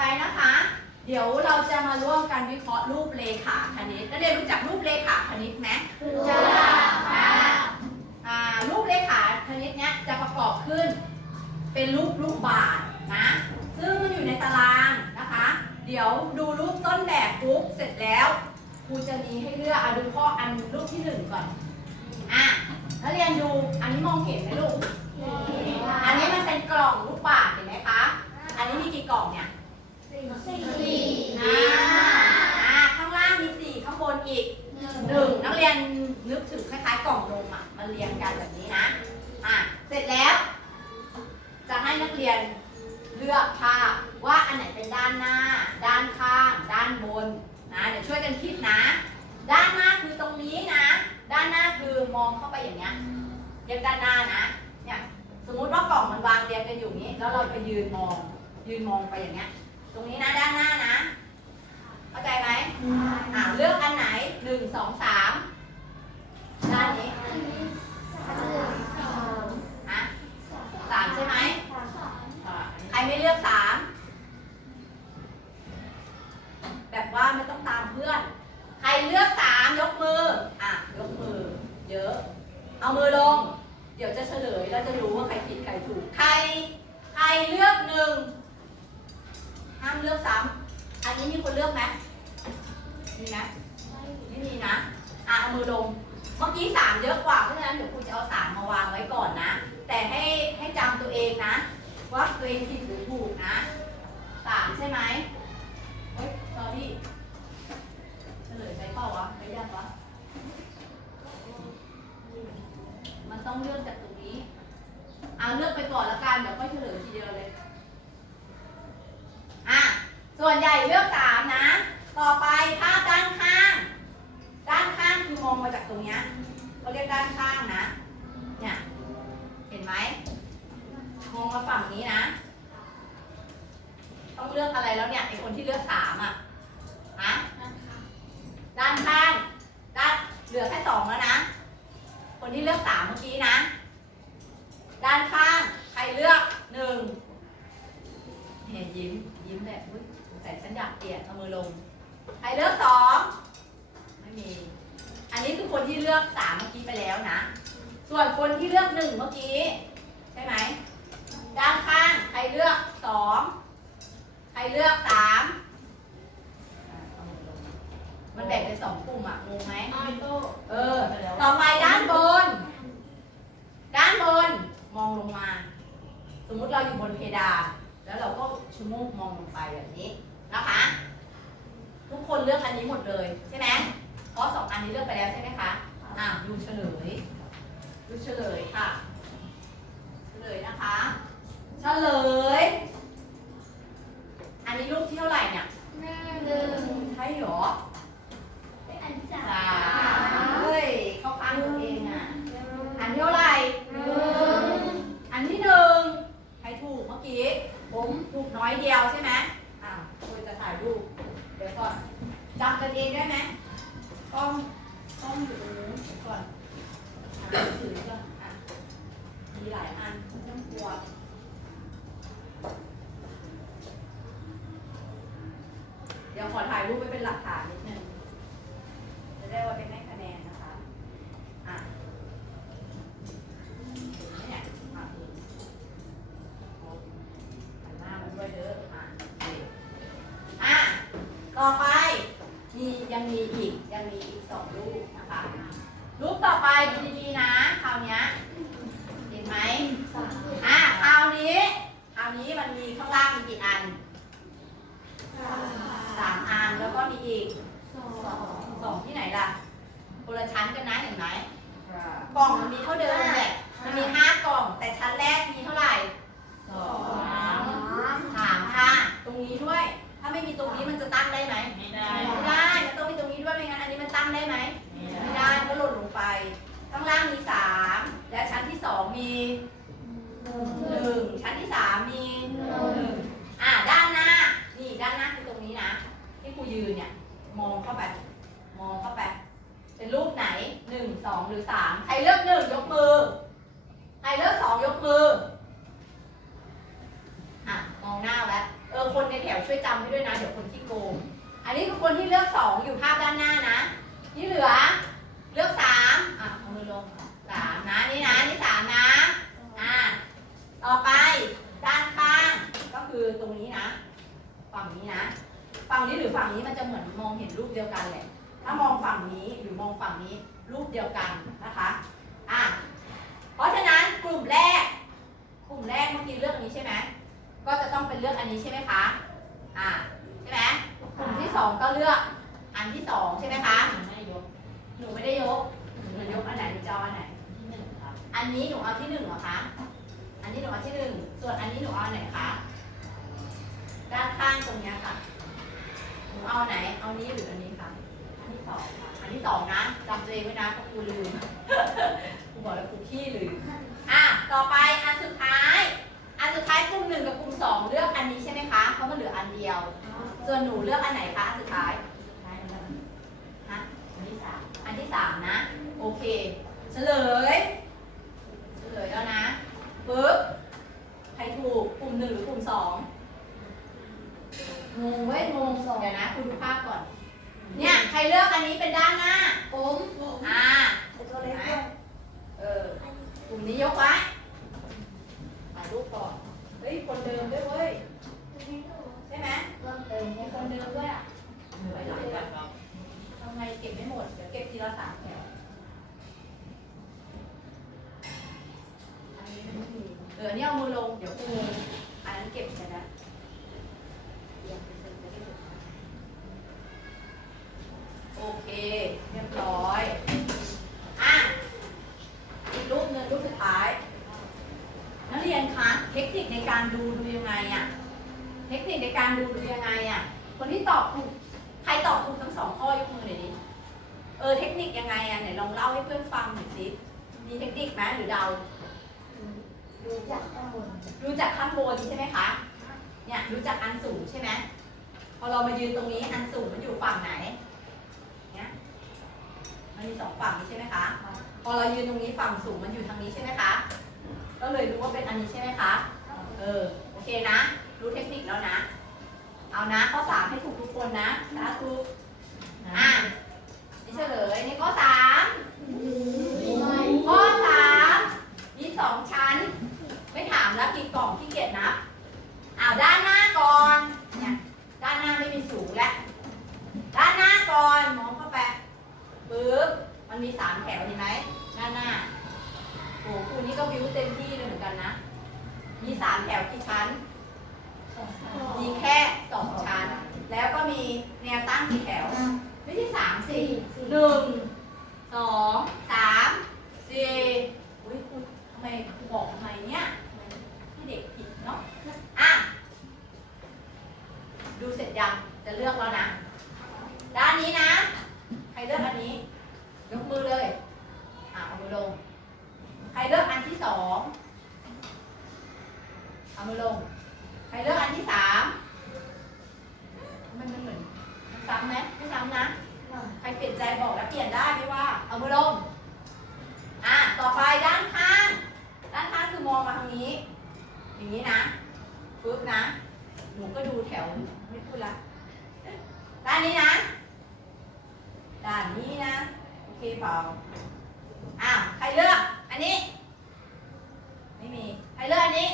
ไปนะคะ เดี๋ยวเราจะมาร่วมกันวิเคราะห์รูปเลขาคณิตนักเรียนรู้จักรูปเลขาคณิตไหมจ้าอ่าอ่ารูปเลขาคณิตเนี้ยจะประกอบขึ้น เป็นรูปลูกบาศก์นะ ซึ่งมันอยู่ในตารางนะคะ เดี๋ยวดูรูปต้นแบบปุ๊บเสร็จแล้วครูจะมีให้เลือกเอาดูข้ออันรูปที่หนึ่งก่อนอะนักเรียนดูอันนี้มองเห็นไหมลูกอันนี้มันเป็นกล่องลูกบาศก์เห็นไหมคะ อันนี้มีกี่กล่องเนี่ย สี่ อ่าอ่าข้างล่างมีสี่ข้างบนอีก หนึ่งนักเรียนนึกถึงคล้ายๆกล่องน มันเรียงกันแบบนี้นะ อะ เสร็จแล้ว จะให้นักเรียนเลือกภาพว่าอันไหนเป็นด้านหน้า ด้านข้าง ด้านบนนะเดี๋ยวช่วยกันคิดนะ ด้านหน้าคือตรงนี้นะ ด้านหน้าคือมองเข้าไปอย่างเงี้ยเรียกด้านหน้านะ เนี่ยสมมุติว่ากล่องมันวางเรียงกันอยู่นี้ แล้วเราไปยืนมอง ยืนมองไปอย่างเงี้ย ตรงนี้นะด้านหน้านะ เข้าใจไหมอ่าเลือกอันไหนหนึ่งสองสามด้านนี้ฮะสามใช่ไหมอ่าใครไม่เลือกสามแบบว่าไม่ต้องตามเพื่อน ใครเลือกสามยกมือ อะยกมือ เยอะ เอามือลง เดี๋ยวจะเฉลยแล้วจะรู้ว่าใครผิดใคร ถูก ใคร ใครเลือกหนึ่งห้ามเลือกซ้ำอันนี้มีคนเลือกไหมมีไหมไม่มีนะ อะเอามือลง เมื่อกี้สามเยอะกว่า เพราะฉะนั้นเดี๋ยวครูจะเอาสามมาวางไว้ก่อนนะ แต่ให้ให้จำตัวเองนะ ว่าตัวเองผิดหรือถูกนะสามใช่ไหมเฮ้ย sorry เฉลยไปเปล่าวะไปยังวะมันต้องเลื่อกจากตรงนี้ เอาเลือกไปก่อนละกัน เดี๋ยวค่อยเฉลยทีเดียวเลย อะ ส่วนใหญ่เลือกสามนะ ต่อไปภาพด้านข้าง ด้านข้างคือมองมาจากตรงเนี้ยเขาเรียกด้านข้างนะ เนี่ย เห็นไหม มองมาฝั่งนี้นะ ต้องเลือกอะไรแล้วเนี่ยไอคนที่เลือกสามอะฮะด้านข้าง ด้าน เหลือแค่สองแล้วนะ คนที่เลือกสามเมื่อกี้นะ ด้านข้าง ใครเลือกหนึ่งเห็นยิ้ม ยิ้มแบบอุ๊ยแต่ฉันอยากเปลี่ยนเอามือลง ใครเลือกสองไม่มี อันนี้คือคนที่เลือกสามเมื่อกี้ไปแล้วนะ ส่วนคนที่เลือกหนึ่งเมื่อกี้ ใช่ไหม ด้านข้าง ใครเลือกสองใครเลือกสามอะเอามือลงมันแบ่งเป็นสองกลุ่มอะงงไหม เออ ต่อไปด้านบน ด้านบน มองลงมา สมมุ ติเราอยู่บนเพดาน แล้วเราก็ชะโงกมองลงไปแบบนี้นะคะ ทุกคนเลือกอันนี้หมดเลยใช่ไหมเพราะสองอันนี้เลือกไปแล้วใช่ไหมคะอ่าดูเฉลย ดูเฉลยค่ะ เฉลยนะคะเฉลย อันนี้รูปที่เท่าไหร่เนี่ยใช่หรอสามเฮ้ย เข้าข้างตัวเองอะ อันที่เท่าไหร่ อันที่หนึ่งใครถูกเมื่อกี้ ผมถูกน้อยเดียวใช่ไหมอ่าคุยจะถ่ายรูป เดี๋ยวก่อนจำกันเองได้ไหมกล้องกล้องอยู่ตรงนู้นเดี๋ยวก่อนหาหนังสือก่อนอะมีหลายอันไม่ต้องกลัว เดี๋ยวขอถ่ายรูปไว้เป็นหลักฐานนิดนึง จะได้ว่าเป็นให้คะแนนนะคะ อะ เนี่ยอะหันหน้ามันด้วยเด้ออะโอเคอะ ต่อไป มียังมีอีก ยังมีอีกสองรูปนะคะ รูปต่อไปดูดีๆนะ คราวเนี้ยเห็นไหมอะ คราวนี้ คราวนี้มันมีข้างล่างมีกี่อันสามอัน แล้วก็มีอีกสองที่ไหน ล่ะคนละชั้นกันนะเห็นไหมกล่องมันมีเท่าเดิมแหละมันมีห้ากล่องแต่ชั้นแรกมีเท่าไหร่สองสามค่ะ ตรงนี้ด้วย ถ้าไม่มีตรงนี้มันจะตั้งได้ไหมไม่ได้ไม่ได้มันต้องมีตรงนี้ด้วยไม่งั้นอันนี้มันตั้งได้ไหมไม่ได้ก็หล่นลงไปข้างล่างมีสามและชั้นที่สองมีหนึ่งชั้นที่สามมีหนึ่งอ่าด้านหน้านี่ด้านหน้าคือตรงนี้นะ ที่ครูยืนเนี่ยมองเข้าไป มองเข้าไป เป็นรูปไหนหนึ่งสองหรือสามใครเลือกหนึ่งยกมือ ใครเลือกสองยกมือ อะ มองหน้าไว้เออ คนในแถวช่วยจำให้ด้วยนะ เดี๋ยวคนที่โกง อันนี้คือคนที่เลือกสองอยู่ภาพด้านหน้านะที่เหลือ เลือกสามอะเอามือลงสามนะ นี่นะ นี่สามนะ อ่าต่อไป ด้านข้าง ก็คือตรงนี้นะ ฝั่งนี้นะ ฝั่งนี้หรือฝั่งนี้มันจะเหมือนมองเห็นรูปเดียวกันแหละ ถ้ามองฝั่งนี้หรือมองฝั่งนี้รูปเดียวกันนะคะอะเพราะฉะนั้นกลุ่มแรก กลุ่มแรกเมื่อกี้เลือกอันนี้ใช่ไหมก็จะต้องเป็นเลือกอันนี้ใช่ไหมคะอ่าใช่ไหมกลุ่มที่สองก็เลือกอันที่สองใช่ไหมคะไม่ยกหนูไม่ได้ยกหนูยกอันไหนหนูจะเอาอันไหนที่หนึ่งครับอันนี้หนูเอาที่หนึ่งเหรอคะอันนี้หนูเอาที่หนึ่งส่วนอันนี้หนูเอาไหนคะด้านข้างตรงเนี้ยค่ะหนูเอาไหน เอานี้หรืออันนี้คะ ที่สองค่ะอันที่สองนะจำตัวเองไว้นะเพราะครูลืมครูบอกแล้วครูขี้ลืม อะ ต่อไปอันสุดท้าย อันสุดท้ายกลุ่มหนึ่งกับกลุ่มสองเลือกอันนี้ใช่ไหมคะ เพราะมันเหลืออันเดียว ส่วนหนูเลือกอันไหนคะอันสุดท้ายฮะอันที่สามอันที่สามนะ โอเค เฉลย เฉลยแล้วนะปึ๊บ ใครถูกกลุ่มหนึ่งหรือกลุ่มสองงงเว้ยงงเดี๋ยวนะ คุณดูภาพก่อน เนี่ยใครเลือกอันนี้เป็นด้านหน้าผมอ่าตัวเล็กด้วยเออกลุ่มนี้ยกไว้ถ่ายรูปก่อนเฮ้ยคนเดิมด้วยเว้ยใช่ไหมเพิ่มเติมมีคนเดิมด้วยอะเหนื่อยหลายแบบครับทำไมเก็บไม่หมดเดี๋ยวเก็บทีละสามแถวอันนี้ไม่มีเออเนี่ยเอามือลงเดี๋ยวกูอันนั้นเก็บไปนะเดี๋ยวเป็นเซนจะได้ถูกโอเค เรียบร้อย อะ อีกรูปหนึ่งรูปสุดท้าย นักเรียนคะ เทคนิคในการดูดูยังไงอะเทคนิคในการดูดูยังไงอะคนที่ตอบถูก ใครตอบถูกทั้งสองข้อยกมือหน่อยดิ เออ เทคนิคยังไงอะไหนลองเล่าให้เพื่อนฟังหน่อยสิ มีเทคนิคไหมหรือเดา ดูจากข้าง บน รู้จักข้างบนใช่ไหมคะ เนี่ยรู้จักอันสูงใช่ไหมพอเรามายืนตรงนี้อันสูงมันอยู่ฝั่งไหน เนี่ยมันมีสองฝั่งนี้ใช่ไหมคะ พอเรายืนตรงนี้ฝั่งสูงมันอยู่ทางนี้ใช่ไหมคะ ก็เลยรู้ว่าเป็นอันนี้ใช่ไหมคะ เออโอเคนะ รู้เทคนิคแล้วนะ เอานะข้อสามให้ถูกทุกคนนะสาธุอะนี่เฉลยนี่ข้อสามข้อสามมีสองชั้น ไม่ถามแล้ว กี่กล่องขี้เกียจนับอ้าวด้านหน้าก่อนเนี่ยด้านหน้าไม่มีสูงแล้วด้านหน้าก่อนมองเข้าไปปึ๊บมันมีสามแถวเห็นไหมด้านหน้าโอ้ครูนี่ก็วิวเต็มที่เลยเหมือนกันนะ มีสามแถวกี่ชั้น มีแค่สองชั้น แล้วก็มีแนวตั้งกี่แถว ไม่ใช่สามสี่หนึ่งสองสามสี่อุ้ยครูทำไมครูบอกทำไมเนี่ยให้เด็กผิดเนาะอะ ดูเสร็จยังจะเลือกแล้วนะ ด้านนี้นะ ใครเลือกอันนี้ ยกมือเลย อะเอามือลง ใครเลือกอันที่สองเอามือลง ใครเลือกอันที่สามมันมันเหมือนมันซ้ำไหมไม่ซ้ำนะ ใครเปลี่ยนใจบอกแล้วเปลี่ยนได้ไม่ว่า เอามือลง อะ ต่อไปด้านข้าง ด้านข้างคือมองมาทางนี้ อย่างนี้นะปึ๊บนะ หนูก็ดูแถวไม่พูดละ ด้านนี้นะ ด้านนี้นะ โอเคเปล่าอ้าว ใครเลือก อันนี้ ไม่มี ใครเลือกอันนี้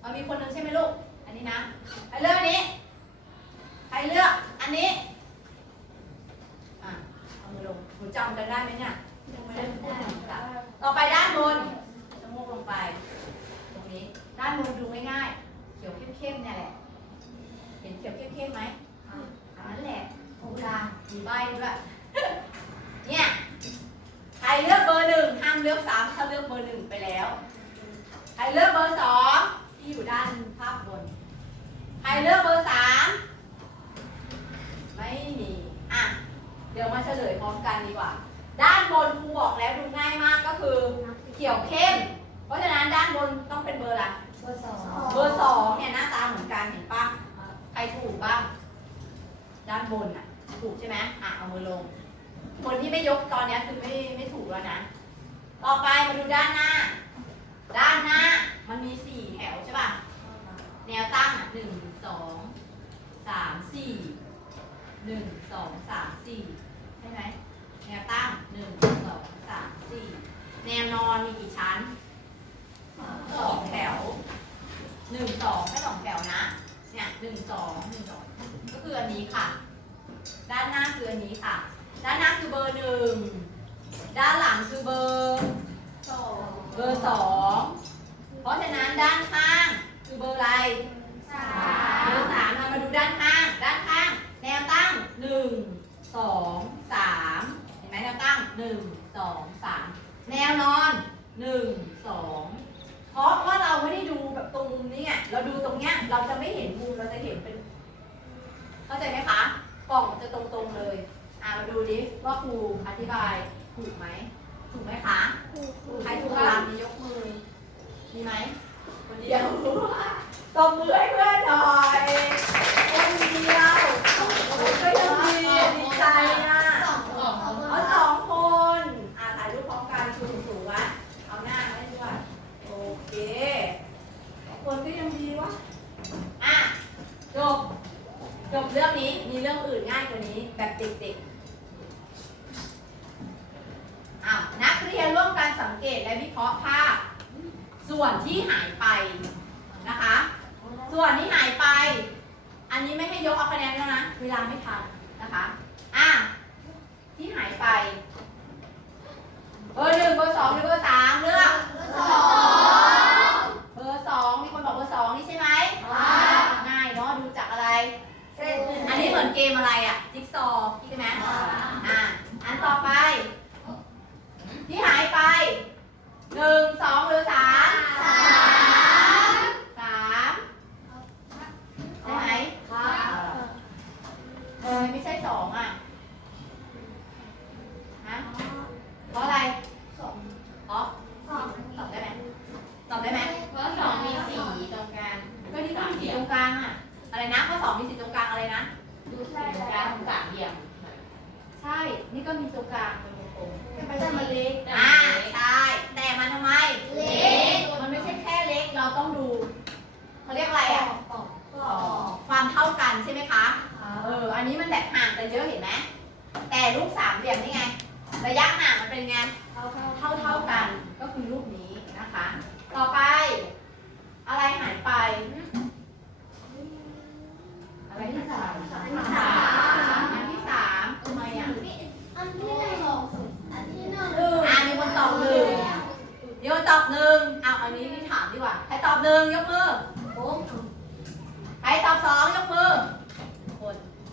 เอามีคนหนึ่งใช่ไหมลูก อันนี้นะ ใครเลือกอันนี้ ใครเลือก อันนี้ อะ เอามือลง หนูจำ กันได้ไหมเนี่ยยังไม่ได้พูดถึงค่ะต่อไปด้านบนชะโงกลงไป ตรงนี้ ด้านบนดูง่ายๆ เขียวเข้มๆเนี่ยแหละ เห็นเขียวเข้มๆไหมอันนั้นแหละตรงกลางมีใบด้วย เนี่ย ใครเลือกเบอร์หนึ่งห้ามเลือกสามถ้าเลือกเบอร์หนึ่งไปแล้ว ใครเลือกเบอร์สองที่อยู่ด้านภาพบน ใครเลือกเบอร์สามไม่มีอะ เดี๋ยวมาเฉลยพร้อมกันดีกว่า ด้านบนครูบอกแล้วดูง่ายมากก็คือเขียวเข้ม เพราะฉะนั้นด้านบนต้องเป็นเบอร์อะไรเบอร์สองเบอร์สองเนี่ยหน้าตาเหมือนกันเห็นปะใครถูกบ้างด้านบนอะถูกใช่ไหมอะเอามือลง คนที่ไม่ยกตอนเนี้ยคือไม่ไม่ถูกแล้วนะ ต่อไปมาดูด้านหน้า ด้านหน้ามันมีสี่แถวใช่ป่ะ แนวตั้งอะหนึ่งสอง หนึ่งสองสามสี่ใช่ไหมแนวตั้งหนึ่งสองสามสี่แนวนอนมีกี่ชั้นสองแถวหนึ่งสองแค่สองแถวนะเนี่ยหนึ่งสองหนึ่งสองก็คืออันนี้ค่ะ ด้านหน้าคืออันนี้ค่ะ ด้านหน้าคือเบอร์หนึ่งด้านหลังคือเบอร์สองเบอร์สองเพราะฉะนั้นด้านข้างคือเบอร์อะไรสามเบอร์สามเรามาดูด้านข้างด้านข้าง สองสามแนวนอนหนึ่งสองเพราะว่าเราไม่ได้ดูแบบตรงมุมนี้ไงเราดูตรงเนี้ยเราจะไม่เห็นมุมเราจะเห็นเป็นเข้าใจไหมคะกล่องมันจะตรงๆเลยอ่ามาดูดิว่าครูอธิบายถูกไหมถูกไหมคะใครถูกตามนี้ยกมือมีไหมคนเดียวตบมือให้เพื่อนหน่อยคนเดียวก็ยังดีดีใจนะ สองสอง เอาสองคนอ่าถ่ายรูปพร้อมกันชูสูงๆไว้เอาหน้าไว้ด้วยโอเคสองคนก็ยังดีวะอะจบจบเรื่องนี้มีเรื่องอื่นง่ายกว่านี้แบบเด็กๆอ้าวนักเรียนร่วมกันสังเกตและวิเคราะห์ภาพ ส่วนที่หายไปนะคะ ส่วนที่หายไป อันนี้ไม่ให้ยกเอาคะแนนแล้วนะ เวลาไม่ทันนะคะ อะ ที่หายไป เบอร์หนึ่งเบอร์สองหรือเบอร์สามเลือกสองเบอร์สองมีคนบอกเบอร์สองนี่ใช่ไหมง่ายเนาะดูจากอะไร อันนี้เหมือนเกมอะไรอะ จิ๊กซอว์ใช่ไหมอะ อันต่อไป ที่หายไปหนึ่งสองหรือสามสาม สามใช่ไหม ครับ เออไม่ใช่สองอะ ฮะ เพราะอะไร สอง เพราะ สอง ตอบได้ไหมตอบได้ไหม เพราะสองมีสีตรงกลาง ก็นี่ก็มีสีตรงกลางอะ อะไรนะข้อสองมีสีตรงกลางอะไรนะ ดูสีตรงกลางสามเหลี่ยม ใช่ นี่ก็มีตรงกลางเป็นวงกลม แต่มันเล็ก อ่า ใช่ แต่มันทำไม เล็ก มันไม่ใช่แค่เล็ก เราต้องดู เขาเรียกอะไรอะ ต่อ ความเท่ากันใช่ไหมคะ เออ อันนี้มันแบบห่างกัน เยอะเห็นไหมแต่รูปสามเหลี่ยมนี่ไง ระยะห่างมันเป็นไงเท่าเท่าเท่าๆกัน ก็คือรูปนี้นะคะ ต่อไป อะไรหายไป อะไรที่สามอันอันที่ที่สาสามมอันที่สามทำไมอะอันที่หนึ่งอันที่หนึ่งอ่ามีคนตอบหนึ่งเดี๋ยวตอบหนึ่งเอาอันนี้นี่ถามดีกว่า ใครตอบหนึ่งยกมือโอ้ใครตอบสองยกมือคน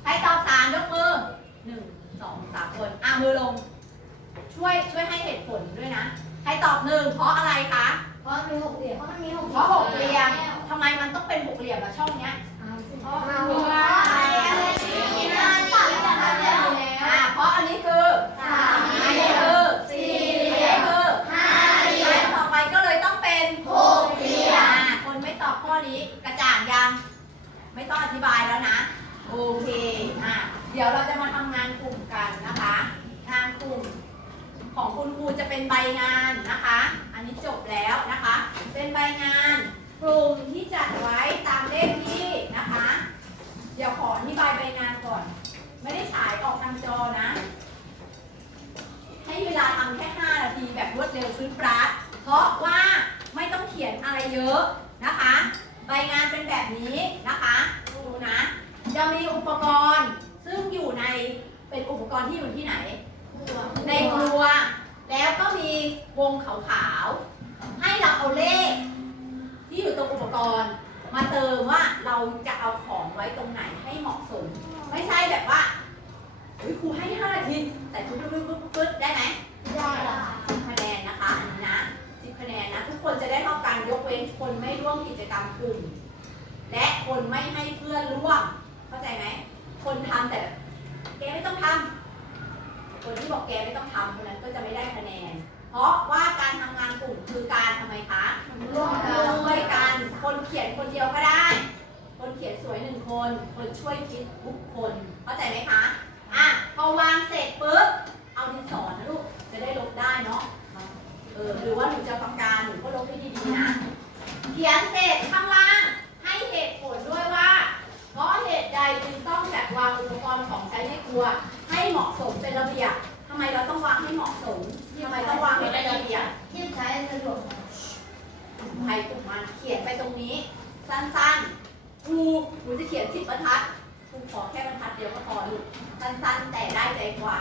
ใครตอบสามยกมือหนึ่งสองสามคนอ่ามือลง ช่วยช่วยให้เหตุผลด้วยนะ ใครตอบหนึ่งเพราะอะไรคะ เพราะมันมีหกเหลี่ยมเพราะมันมีหกเพราะหกเหลี่ยมทำไมมันต้องเป็นหกเหลี่ยมอะช่องเนี้ย เพราะมันมีอะไรอะไรที่มันตัดกันแล้ว อ่า เพราะอันนี้คือ สาม อันนี้คือสี่อันนี้คือ ห้าเหลี่ยม ต่อไปก็เลยต้องเป็น หกเหลี่ยม อ่าคนไม่ตอบข้อนี้กระจ่างยัง ไม่ต้องอธิบายแล้วนะ โอเค อ่า เดี๋ยวเราจะมาทำงานกลุ่มกันนะคะ งานกลุ่มของคุณครูจะเป็นใบงานนะคะ อันนี้จบแล้วนะคะ เป็นใบงานกลุ่มที่จัดไว้ตามเลขที่นะคะ เดี๋ยวขออธิบายใบงานก่อน ไม่ได้ฉายออกทางจอนะ ให้เวลาทำแค่ 5 นาทีแบบรวดเร็วพื้นปราดเพราะว่าไม่ต้องเขียนอะไรเยอะนะคะ ใบงานเป็นแบบนี้นะคะดูนะ จะมีอุปกรณ์ ซึ่งอยู่ในเป็นอุปกรณ์ที่อยู่ที่ไหน ในครัว แล้วก็มีวงขาวๆ ให้เราเอาเลข ที่อยู่ตรงอุปกรณ์ มาเติมว่าเราจะเอาของไว้ตรงไหนให้เหมาะสม ไม่ใช่แบบว่าเฮ้ยครูให้5นาทีแต่ปุ๊บปุ๊บปุ๊บปุ๊บได้ไหมได้ละสิบคะแนนนะคะอันนี้นะสิบคะแนนนะ ทุกคนจะได้เท่ากันยกเว้นคนไม่ร่วมกิจกรรมกลุ่ม และคนไม่ให้เพื่อนร่วม เข้าใจไหม คนทำแต่แกไม่ต้องทำคนที่บอกแกไม่ต้องทำคนนั้นก็จะไม่ได้คะแนน เพราะว่าการทำงานกลุ่มคือการทำไมคะร่วมกันช่วยกันคนเขียนคนเดียวก็ได้ คนเขียนสวยหนึ่งคน คนช่วยคิดทุกคนเข้าใจไหมคะอะพอวางเสร็จปุ๊บเอาดินสอ